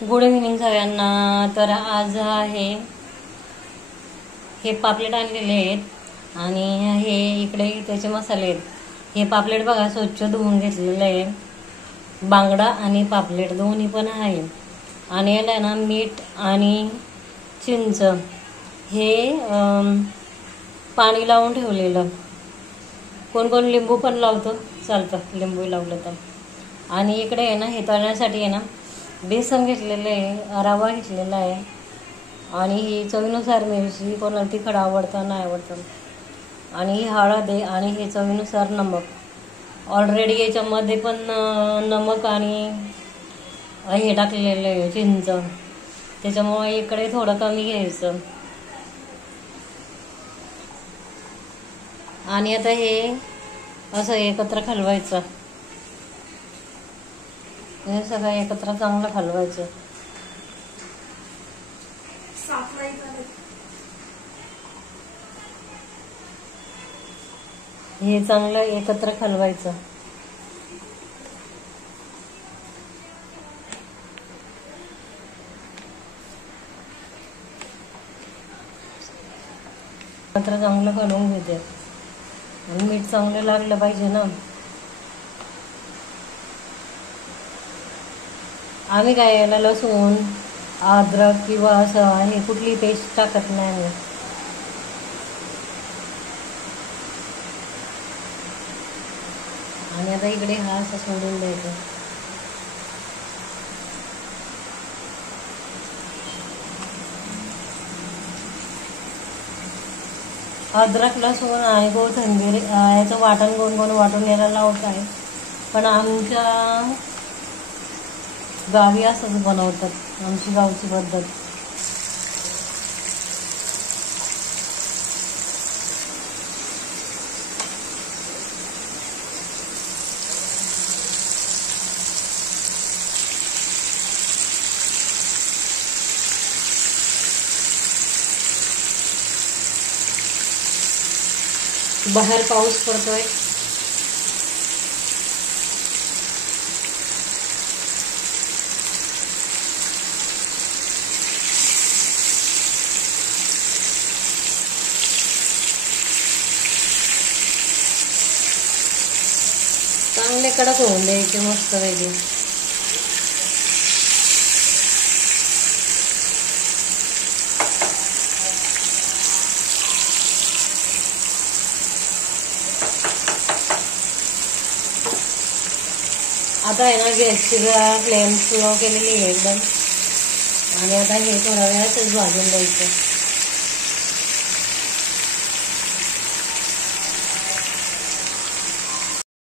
Good evening सगळ्यांना. तर आज हे पापलेट आणलेले आहेत आणि हे इकडे त्याचे मसाले आहेत. हे पापलेट बघा स्वच्छ धुवून घेतलेलं आहे. बांगडा आणि पापलेट दोन्ही पण आहे. आणि याला ना मीठ आणि चिंच हे पाणी लावून ठेवलेलं. कोण कोण लिंबू पण लावतं, चालतं लिंबू लावलं तर. आणि इकडे आहे ना हे तळण्यासाठी आहे ना बेसन घेतलेलं आहे, रवा घेतलेला आहे आणि ही चवीनुसार मिरची, कोणाला तिखट आवडतं नाही आवडतं, आणि ही हळद आहे आणि हे चवीनुसार नमक. ऑलरेडी याच्यामध्ये पण नमक आणि हे टाकलेलं आहे चिंच, त्याच्यामुळे इकडे थोडं कमी घ्यायचं. आणि आता हे असं एकत्र हलवायचं. हे सगळं एकत्र चांगलं हलवायचं. हे चांगलं एकत्र हलवायचं. एकत्र चांगलं हलवून घेते आणि मीठ चांगलं लागलं पाहिजे ना. आम्ही काय याला लसूण, अद्रक किंवा असं हे कुठली पेस्ट टाकत नाही आम्ही. आणि आता इकडे हा असं सोडून द्यायचं. अद्रक, लसूण आणि कोथिंबीर याचं वाटण गोल गोल वाटून यायला लावत आहे. पण आमच्या गावी असंच बनवतात, आमची गावची पद्धत. बाहेर पाऊस पडतोय. चांगले कडक होऊन द्यायचे मस्त वेगळे. आता आहे ना गॅसची फ्लेम स्लो केलेली आहे एकदम. आणि आता हे थोडा वेळ असंच भाजून द्यायचं.